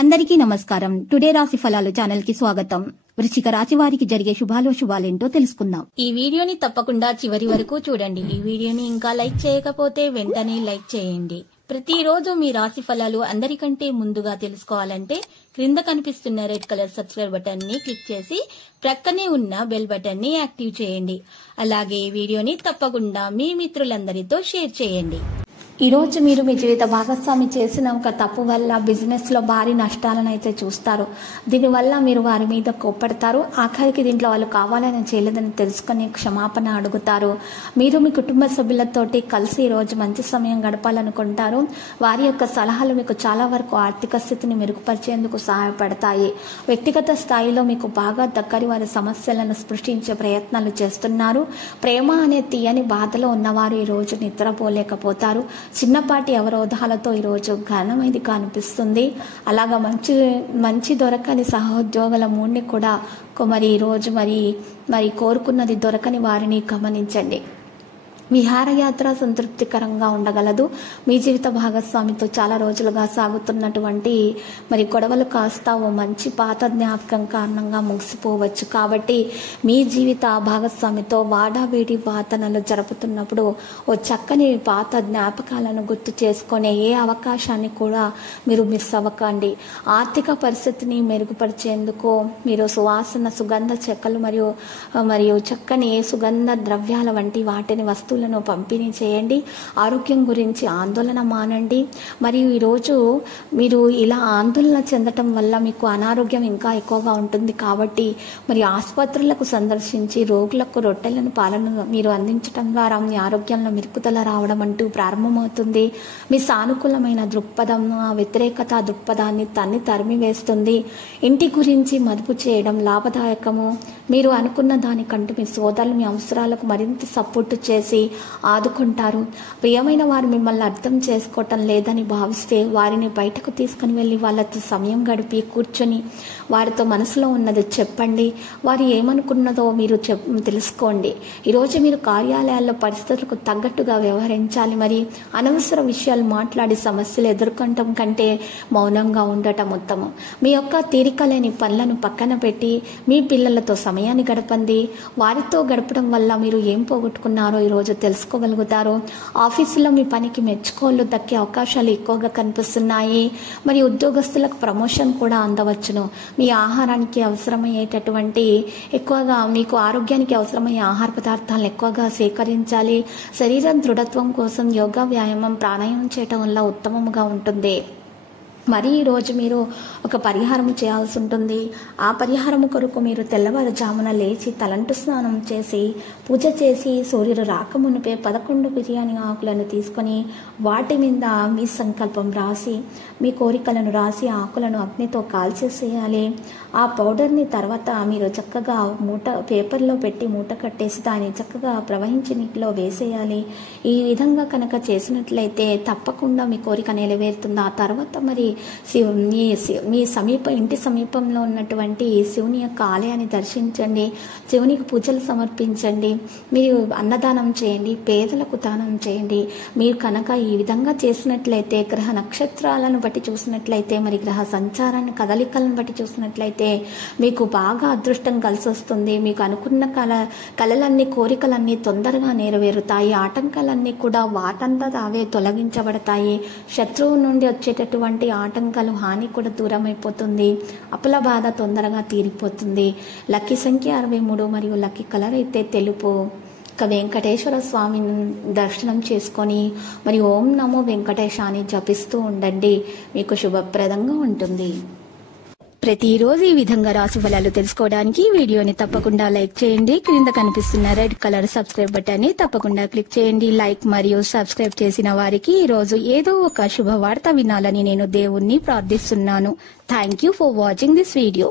అందరికీ నమస్కారం. టుడే రాశి ఫలాలు ఛానల్ కి స్వాగతం. వృశ్చిక రాశి వారికి జరిగే శుభాలేంటో తెలుసుకుందాం. ఈ వీడియోని తప్పకుండా చివరి వరకు చూడండి. ఈ వీడియోని ఇంకా లైక్ చేయకపోతే వెంటనే లైక్ చేయండి. ప్రతిరోజు మీ రాశి ఫలాలు అందరికంటే ముందుగా తెలుసుకోవాలంటే క్రింద కనిపిస్తున్న రెడ్ కలర్ సబ్స్క్రైబ్ బటన్ ని క్లిక్ చేసి ప్రక్కనే ఉన్న బెల్ బటన్ ని యాక్టివ్ చేయండి. అలాగే ఈ వీడియోని తప్పకుండా మీ మిత్రులందరితో షేర్ చేయండి. ఈ రోజు మీరు మీ జీవిత భాగస్వామి చేసిన ఒక తప్పు వల్ల బిజినెస్ లో భారీ నష్టాలను అయితే చూస్తారు. దీనివల్ల మీరు వారి మీద కోప్పడతారు. ఆఖరికి దీంట్లో వాళ్ళు కావాలని చేయలేదని తెలుసుకుని క్షమాపణ అడుగుతారు. మీరు మీ కుటుంబ సభ్యులతోటి కలిసి ఈ రోజు మంచి సమయం గడపాలనుకుంటారు. వారి యొక్క సలహాలు మీకు చాలా వరకు ఆర్థిక స్థితిని మెరుగుపరిచేందుకు సహాయపడతాయి. వ్యక్తిగత స్థాయిలో మీకు బాగా దగ్గరి వారి సమస్యలను స్పృశించే ప్రయత్నాలు చేస్తున్నారు. ప్రేమ అనే తీయని బాధలో ఉన్నవారు ఈ రోజు నిద్రపోలేకపోతారు. చిన్నపాటి అవరోధాలతో ఈరోజు ఘనమైది కనిపిస్తుంది. అలాగా మంచి దొరకని సహోద్యోగుల మూడ్ని కూడా మరి ఈరోజు మరి కోరుకున్నది దొరకని వారిని గమనించండి. విహారయాత్ర సంతృప్తికరంగా ఉండగలదు. మీ జీవిత భాగస్వామితో చాలా రోజులుగా సాగుతున్నటువంటి మరి గొడవలు కాస్త ఓ మంచి పాత జ్ఞాపకం కారణంగా ముగిసిపోవచ్చు. కాబట్టి మీ జీవిత భాగస్వామితో వాడావేడి వాదనలు జరుపుతున్నప్పుడు ఓ చక్కని పాత జ్ఞాపకాలను గుర్తు చేసుకునే ఏ అవకాశాన్ని కూడా మీరు మిస్ అవ్వకండి. ఆర్థిక పరిస్థితిని మెరుగుపరిచేందుకు మీరు సుగంధ చెక్కలు మరియు చక్కని సుగంధ ద్రవ్యాల వంటి వాటిని వస్తువులను పంపిణీ చేయండి. ఆరోగ్యం గురించి ఆందోళన మానండి. మరియు ఈరోజు మీరు ఇలా ఆందోళన చెందటం వల్ల మీకు అనారోగ్యం ఇంకా ఎక్కువగా ఉంటుంది. కాబట్టి మరి ఆసుపత్రులకు సందర్శించి రోగులకు రొట్టెలను పాలన మీరు అందించడం ద్వారా మీ ఆరోగ్యంలో మెరుగుదల రావడం అంటూ ప్రారంభమవుతుంది. మీ సానుకూలమైన దృక్పథం వ్యతిరేకత దృక్పథాన్ని తరిమివేస్తుంది. ఇంటి గురించి మదుపు చేయడం లాభదాయకము. మీరు అనుకున్న దానికంటూ మీ సోదరులు మీ అవసరాలకు మరింత సపోర్ట్ చేసి ఆదుకుంటారు. ప్రియమైన వారు మిమ్మల్ని అర్థం చేసుకోవటం లేదని భావిస్తే వారిని బయటకు తీసుకుని వెళ్ళి వాళ్ళతో సమయం గడిపి కూర్చొని వారితో మనసులో ఉన్నది చెప్పండి. వారు ఏమనుకున్నదో మీరు తెలుసుకోండి. ఈరోజు మీరు కార్యాలయాల్లో పరిస్థితులకు తగ్గట్టుగా వ్యవహరించాలి. మరి అనవసర విషయాలు మాట్లాడి సమస్యలు ఎదుర్కొనటం కంటే మౌనంగా ఉండటం ఉత్తమం. మీ యొక్క తీరిక లేని పనులను పక్కన పెట్టి మీ పిల్లలతో సమయాన్ని గడపండి. వారితో గడపడం వల్ల మీరు ఏం పోగొట్టుకున్నారో ఈరోజు తెలుసుకోగలుగుతారు. ఆఫీసులో మీ పనికి మెచ్చుకోలు దక్కే అవకాశాలు ఎక్కువగా కనిపిస్తున్నాయి. మరి ఉద్యోగస్తులకు ప్రమోషన్ కూడా అందవచ్చును. మీ ఆహారానికి అవసరమయ్యేటటువంటి ఎక్కువగా మీకు ఆరోగ్యానికి అవసరమయ్యే ఆహార పదార్థాలను ఎక్కువగా సేకరించాలి. శరీరం దృఢత్వం కోసం యోగా వ్యాయామం ప్రాణాయామం చేయటం వల్ల ఉత్తమముగా ఉంటుంది. మరి ఈరోజు మీరు ఒక పరిహారం చేయాల్సి ఉంటుంది. ఆ పరిహారం కొరకు మీరు తెల్లవారుజామున లేచి తలంటు స్నానం చేసి పూజ చేసి సూర్యుడు రాకమునిపే 11 బిర్యానీ ఆకులను తీసుకొని వాటి మీద మీ సంకల్పం రాసి మీ కోరికలను రాసి ఆకులను అగ్నితో కాల్చేసేయాలి. ఆ పౌడర్ని తర్వాత మీరు చక్కగా పేపర్లో పెట్టి మూట కట్టేసి దాన్ని చక్కగా ప్రవహించి నీటిలో వేసేయాలి. ఈ విధంగా కనుక చేసినట్లయితే తప్పకుండా మీ కోరిక నెరవేరుతుంది. ఆ తర్వాత మరి మీ ఇంటి సమీపంలో ఉన్నటువంటి శివుని యొక్క ఆలయాన్ని దర్శించండి. శివునికి పూజలు సమర్పించండి. మీరు అన్నదానం చేయండి. పేదలకు దానం చేయండి. మీరు కనుక ఈ విధంగా చేసినట్లయితే గ్రహ నక్షత్రాలను బట్టి చూసినట్లయితే మరి గ్రహ సంచారాన్ని కదలికలను బట్టి చూసినట్లయితే మీకు బాగా అదృష్టం కలిసి వస్తుంది. మీకు అనుకున్న కళలన్నీ కోరికలన్నీ తొందరగా నెరవేరుతాయి. ఆటంకాలన్నీ కూడా వాటంతా అవే తొలగించబడతాయి. శత్రువు నుండి వచ్చేటటువంటి ఆటంకాలు హాని కూడా దూరం అయిపోతుంది. అప్పుల బాధ తొందరగా తీరిపోతుంది. లక్కీ సంఖ్య 63 మరియు లక్కీ కలర్ అయితే తెలుపు. వెంకటేశ్వర స్వామిని దర్శనం చేసుకొని మరి ఓం నమో వెంకటేశాన్ని జపిస్తూ ఉండండి. మీకు శుభప్రదంగా ఉంటుంది. ప్రతిరోజు ఈ విధంగా రాశి ఫలాలు తెలుసుకోవడానికి వీడియోని తప్పకుండా లైక్ చేయండి. క్రింద కనిపిస్తున్న రెడ్ కలర్ సబ్స్క్రైబ్ బటన్ ని తప్పకుండా క్లిక్ చేయండి. లైక్ మరియు సబ్స్క్రైబ్ చేసిన వారికి ఈ రోజు ఏదో ఒక శుభవార్త వినాలని నేను దేవుణ్ణి ప్రార్థిస్తున్నాను. Thank you for watching this video.